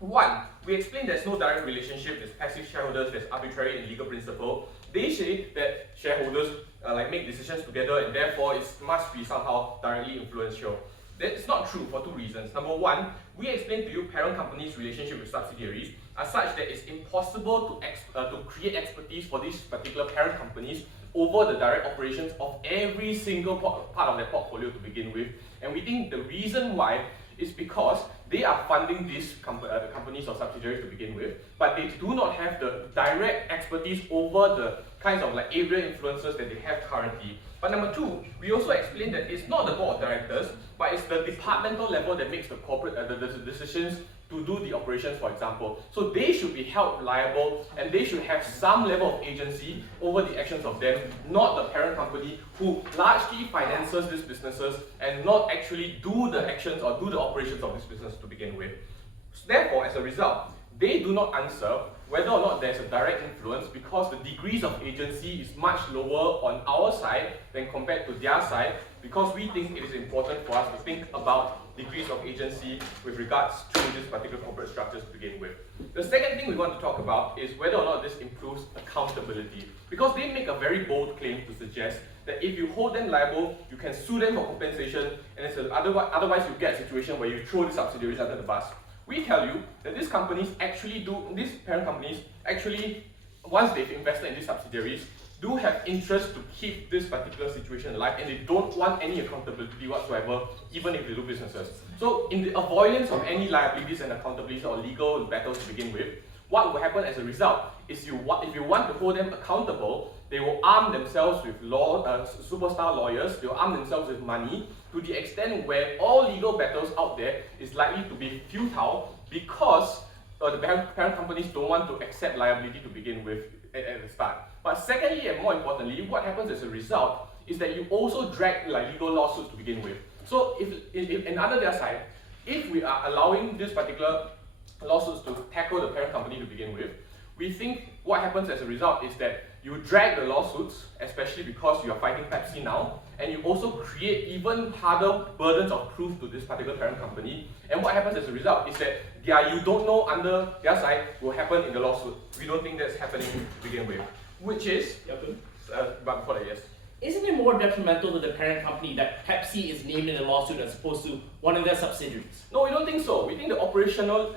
1, we explained there's no direct relationship, there's passive shareholders, there's arbitrary and legal principle. They say that shareholders make decisions together, and therefore it must be somehow directly influential. That's not true for 2 reasons. Number 1, we explained to you parent companies' relationship with subsidiaries are such that it's impossible to create expertise for these particular parent companies over the direct operations of every single part of their portfolio to begin with. And we think the reason why is because they are funding these companies or subsidiaries to begin with, but they do not have the direct expertise over the kinds of area influences that they have currently. But number 2, we also explained that it's not the board of directors, but it's the departmental level that makes the corporate the decisions to do the operations, for example. So they should be held liable, and they should have some level of agency over the actions of them, not the parent company who largely finances these businesses and not actually do the actions or do the operations of this business to begin with. So therefore, as a result, they do not answer whether or not there's a direct influence because the degrees of agency is much lower on our side than compared to their side, because we think it is important for us to think about degrees of agency with regards to these particular corporate structures to begin with. The second thing we want to talk about is whether or not this improves accountability, because they make a very bold claim to suggest that if you hold them liable, you can sue them for compensation, and otherwise you get a situation where you throw the subsidiaries under the bus. We tell you that these parent companies actually, once they've invested in these subsidiaries, do have interest to keep this particular situation alive, and they don't want any accountability whatsoever, even if they do businesses. So in the avoidance of any liabilities and accountabilities or legal battles to begin with, what will happen as a result is if you want to hold them accountable, they will arm themselves with superstar lawyers, they will arm themselves with money, to the extent where all legal battles out there is likely to be futile because the parent companies don't want to accept liability to begin with at the start. But secondly, and more importantly, what happens as a result is that you also drag legal lawsuits to begin with. So if under their side, if we are allowing this particular lawsuits to tackle the parent company to begin with, we think what happens as a result is that you drag the lawsuits, especially because you are fighting Pepsi now, and you also create even harder burdens of proof to this particular parent company. And what happens as a result is that you don't know under their side will happen in the lawsuit. We don't think that's happening to begin with. Which is, but before that, yes. Isn't it more detrimental to the parent company that Pepsi is named in the lawsuit as opposed to one of their subsidiaries? No, we don't think so. We think the operational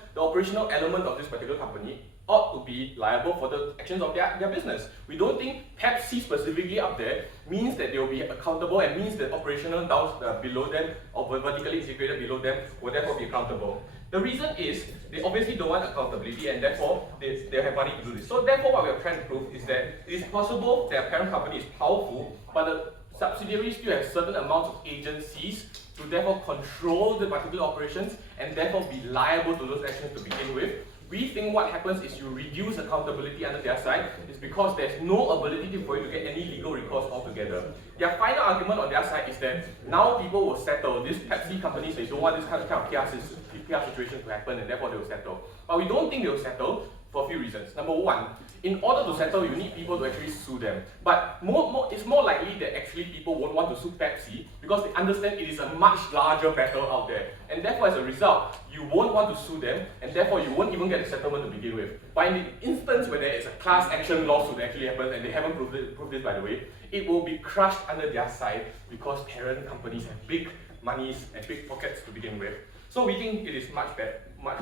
element of this particular company ought to be liable for the actions of their business. We don't think Pepsi specifically up there means that they will be accountable and means that operational down below them or vertically integrated below them will therefore be accountable. The reason is they obviously don't want accountability and therefore they have money to do this. So therefore what we are trying to prove is that it is possible that a parent company is powerful, but the subsidiaries still have certain amounts of agencies to therefore control the particular operations and therefore be liable to those actions to begin with. We think what happens is you reduce accountability under their side is because there's no ability for you to get any legal recourse altogether. Their final argument on their side is that now people will settle. These Pepsi companies, they don't want this kind of PR situation to happen and therefore they will settle. But we don't think they will settle for a few reasons. Number one, in order to settle, you need people to actually sue them. But it's more likely that actually people won't want to sue Pepsi because they understand it is a much larger battle out there. And therefore, as a result, you won't want to sue them, and therefore you won't even get a settlement to begin with. But in the instance where there is a class action lawsuit that actually happens, and they haven't proved this by the way, it will be crushed under their side because parent companies have big monies and big pockets to begin with. So we think it is much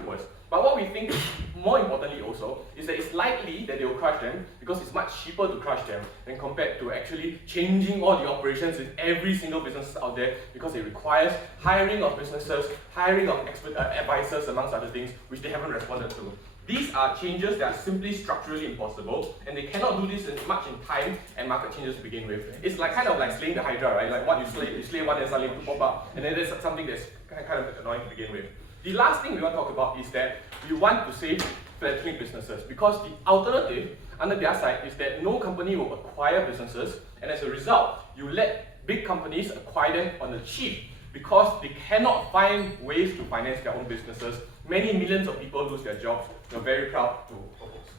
worse. But what we think, more importantly also, is that it's likely that they will crush them because it's much cheaper to crush them than compared to actually changing all the operations in every single business out there because it requires hiring of businesses, hiring of expert advisors amongst other things, which they haven't responded to. These are changes that are simply structurally impossible, and they cannot do this much in time and market changes to begin with. It's like kind of like slaying the hydra, right? Like what you slay one and suddenly pop up, and then there's something that's kind of annoying to begin with. The last thing we want to talk about is that we want to save fledgling businesses because the alternative under their side is that no company will acquire businesses, and as a result, you let big companies acquire them on the cheap because they cannot find ways to finance their own businesses. Many millions of people lose their jobs. We're very proud to propose.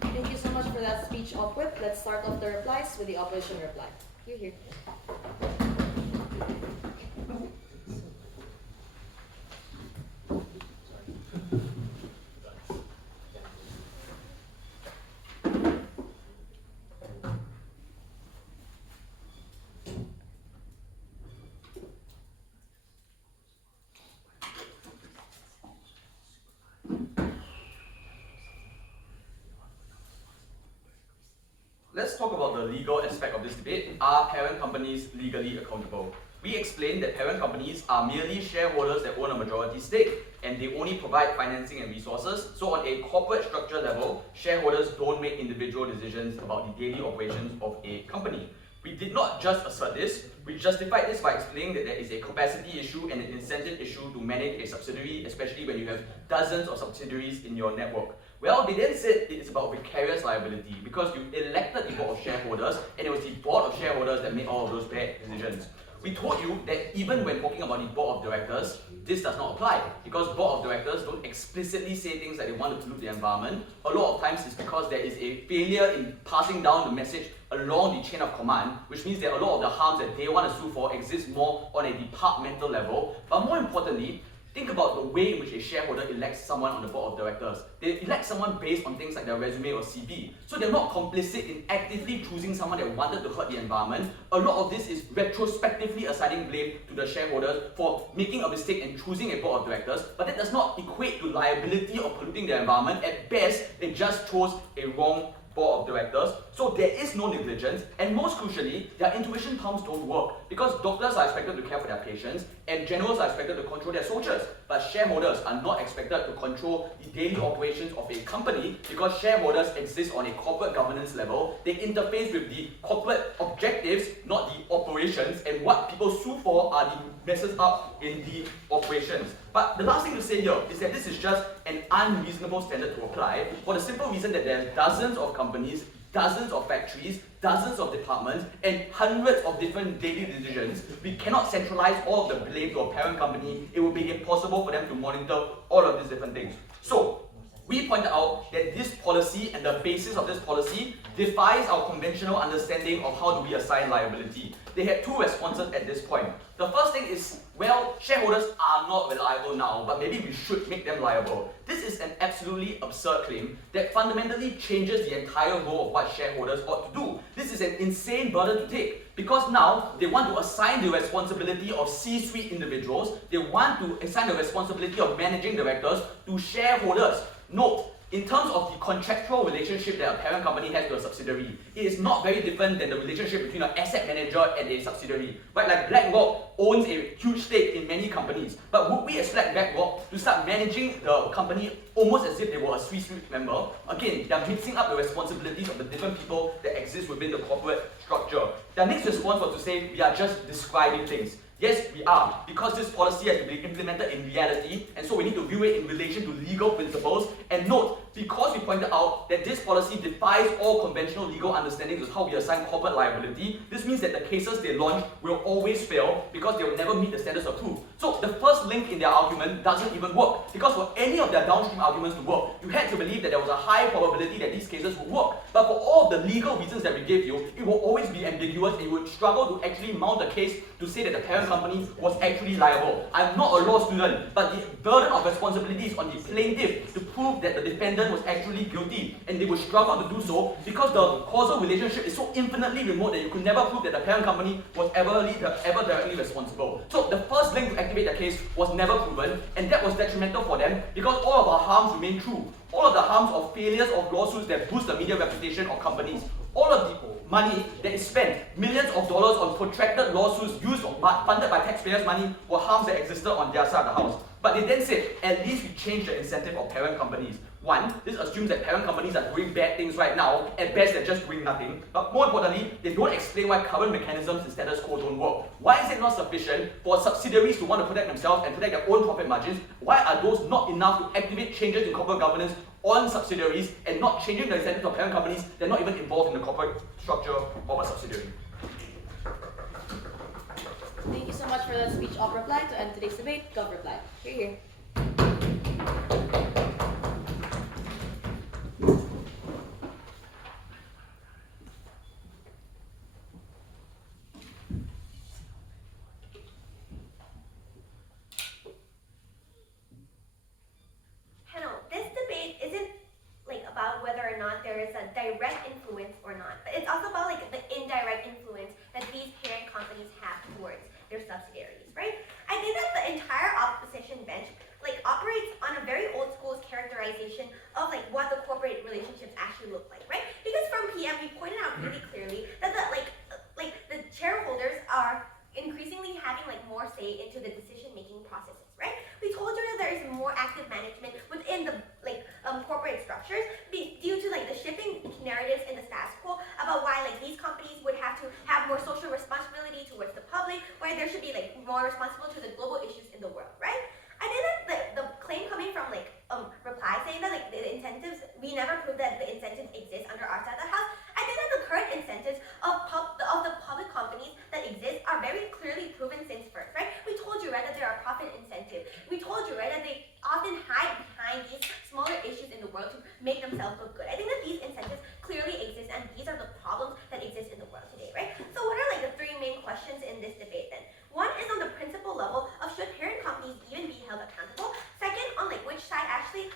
Thank you so much for that speech, Opwip. Let's start off the replies with the opposition reply. Here. Let's talk about the legal aspect of this debate. Are parent companies legally accountable? We explained that parent companies are merely shareholders that own a majority stake, and they only provide financing and resources. So on a corporate structure level, shareholders don't make individual decisions about the daily operations of a company. We did not just assert this, we justified this by explaining that there is a capacity issue and an incentive issue to manage a subsidiary, especially when you have dozens of subsidiaries in your network. Well, they then said it is about vicarious liability because you elected the board of shareholders and it was the board of shareholders that made all of those bad decisions. We told you that even when talking about the board of directors, this does not apply because board of directors don't explicitly say things like they want to pollute the environment. A lot of times it's because there is a failure in passing down the message along the chain of command, which means that a lot of the harms that they want to sue for exist more on a departmental level. But more importantly, think about the way in which a shareholder elects someone on the board of directors. They elect someone based on things like their resume or CV. So they're not complicit in actively choosing someone that wanted to hurt the environment. A lot of this is retrospectively assigning blame to the shareholders for making a mistake and choosing a board of directors, but that does not equate to liability of polluting the environment. At best, they just chose a wrong board of directors. So there is no negligence, and most crucially, their intuition terms don't work because doctors are expected to care for their patients and generals are expected to control their soldiers, but shareholders are not expected to control the daily operations of a company because shareholders exist on a corporate governance level. They interface with the corporate objectives, not the operations, and what people sue for are the messes up in the operations. But the last thing to say here is that this is just an unreasonable standard to apply for the simple reason that there are dozens of companies, dozens of factories, dozens of departments, and hundreds of different daily decisions. We cannot centralize all of the blame to a parent company. It would be impossible for them to monitor all of these different things. So, We pointed out that this policy and the basis of this policy defies our conventional understanding of how do we assign liability. They had two responses at this point. The first thing is, well, shareholders are not reliable now, but maybe we should make them liable. This is an absolutely absurd claim that fundamentally changes the entire role of what shareholders ought to do. This is an insane burden to take, because now they want to assign the responsibility of C-suite individuals, they want to assign the responsibility of managing directors to shareholders. Note, in terms of the contractual relationship that a parent company has to a subsidiary, it is not very different than the relationship between an asset manager and a subsidiary. Right? Like BlackRock owns a huge stake in many companies, but would we expect BlackRock to start managing the company almost as if they were a C-suite member? Again, they are mixing up the responsibilities of the different people that exist within the corporate structure. Their next response was to say, we are just describing things. Yes, we are, because this policy has to be implemented in reality, and so we need to view it in relation to legal principles. And note, because we pointed out that this policy defies all conventional legal understandings of how we assign corporate liability, this means that the cases they launch will always fail because they will never meet the standards of proof. So the first link in their argument doesn't even work, because for any of their downstream arguments to work, you had to believe that there was a high probability that these cases would work. But for all of the legal reasons that we gave you, it will always be ambiguous, and you would struggle to actually mount a case to say that the parent company was actually liable. I'm not a law student, but the burden of responsibility is on the plaintiff to prove that the defendant was actually guilty, and they would struggle to do so because the causal relationship is so infinitely remote that you could never prove that the parent company was ever directly responsible. So the first link to activate the case was never proven, and that was detrimental for them because all of our harms remain true. All of the harms of failures of lawsuits that boost the media reputation of companies, all of the money that is spent, millions of dollars on protracted lawsuits funded by taxpayers' money, were harms that existed on their side of the house. But they then said, at least we change the incentive of parent companies. One, this assumes that parent companies are doing bad things right now. At best, they're just doing nothing. But more importantly, they don't explain why current mechanisms in status quo don't work. Why is it not sufficient for subsidiaries to want to protect themselves and protect their own profit margins? Why are those not enough to activate changes in corporate governance on subsidiaries and not changing the incentives of parent companies that are not even involved in the corporate structure of a subsidiary? Thank you so much for that speech of reply. To end today's debate, Gov reply. Here, here. This debate isn't like about whether or not there is a direct influence or not, but it's also about like the indirect influence that these parent companies have towards their subsidiaries, right? I think that the entire opposition bench like operates on a very old school characterization of like what the corporate relationships actually look like, right? Because from PM we pointed out really clearly that the the shareholders are increasingly having like more say into the decision-making processes, right? We told you that there is more active management within the corporate structures due to like the shifting narratives in the status quo about why like these companies would have to have more social responsibility towards the public, why there should be like more responsible to the global issues in the world, right? I think that the claim coming from like reply saying that like the incentives, we never proved that the incentives exist under our side of the house. I think that the current incentives of the public companies that exist are very clearly proven since first, right? We told you, right, that there are profit incentives. We told you, right, that they often hide behind these smaller issues in the world to make themselves look good. I think that these incentives clearly exist, and these are the problems that exist in the world today, right? So what are like the three main questions in this debate then? One is on the principle level of should parent companies even be held accountable? Second, on like which side actually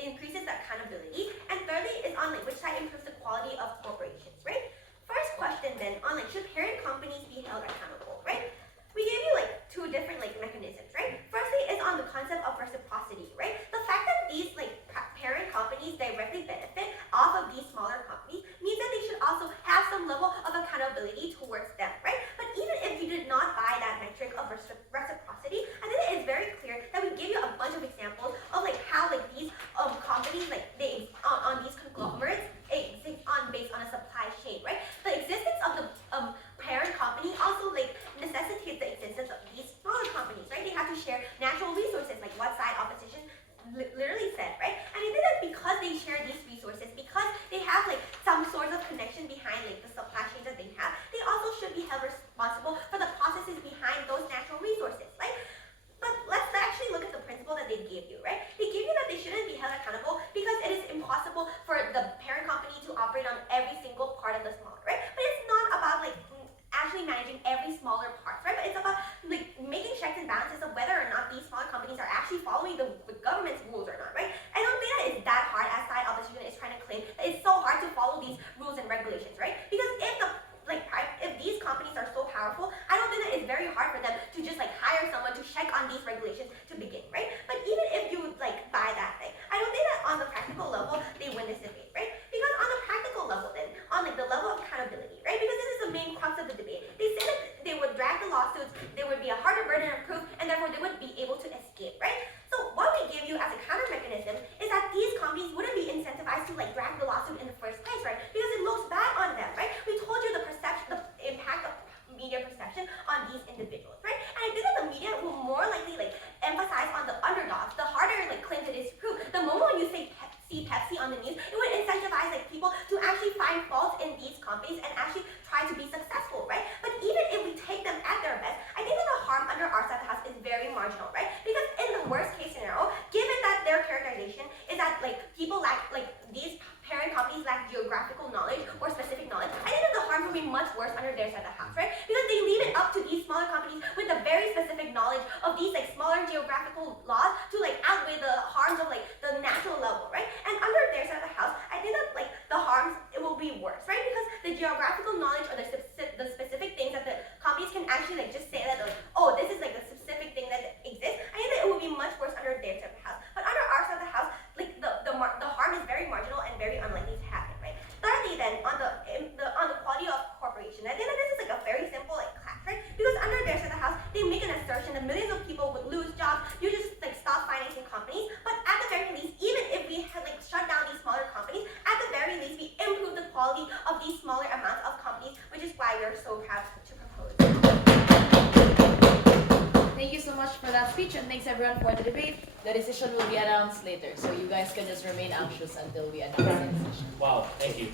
increases the accountability? And thirdly is on like which side improves the quality of corporations, right? First question then on like should parent companies be held accountable, right? We gave you like two different like mechanisms, right? Firstly is on the concept of reciprocity, right? The fact that these like parent companies directly benefit off of these smaller companies means that they should also have some level of accountability towards them, right? But even if you did not buy that metric of reciprocity, I think it is very clear that we give you a bunch of examples of like how like these companies like they on these conglomerates exist based on a supply chain, right? The existence of the parent company also like necessitates the existence of these smaller companies, right? They have to share natural resources, like what side opposition literally said, right? And I think that because they share these resources, because they have like some sort of connection behind like the supply chain that they have, they also should be held of the debate, they said that they would drag the lawsuits, there would be a harder burden of proof, and therefore they would be able to escape, right? So what we give you as a counter mechanism is that these companies wouldn't be incentivized to like drag the lawsuit in the first place, right? Because it looks bad on them, right? We told you the impact of media perception on these individuals, right? And I think that the media will more likely like emphasize on the underdogs, the harder like claims it is to prove. The moment when you say see Pepsi on the news, it would incentivize like people to actually find faults in these companies and actually try to be successful, right? But even if we take them at their best, I think that the harm under our side of the house is very marginal, right? Because in the worst case scenario, given that their characterization is that like people lack like these parent companies lack geographical knowledge or specific knowledge, I think that the harm will be much worse under their side of the house, right? Because they leave it up to these smaller companies with the very specific knowledge of these like smaller geographical laws to like outweigh the harms of like the national level, right? And under their side of the house, I think that like the harms, it will be worse, right? Because the geographical knowledge or the specific things that the companies can actually like just say that like, oh, this is like a specific thing that exists, I think that it will be much worse under their side of the house. But under our side of the house, like the harm is very marginal and very unlikely to happen, right? Thirdly, then on the quality of corporation, I think that this is like a very simple like clash, right? Because under their side of the house, they make an assertion that millions of people would lose jobs. You just like stop financing companies, but at the very least, even if we had like shut down these smaller companies, at the very least we improve the quality of these smaller amounts of companies, which is why we're so proud to propose. Thank you so much for that speech, and thanks everyone for the debate. The decision will be announced later, so you guys can just remain anxious until we announce the decision. Wow, thank you.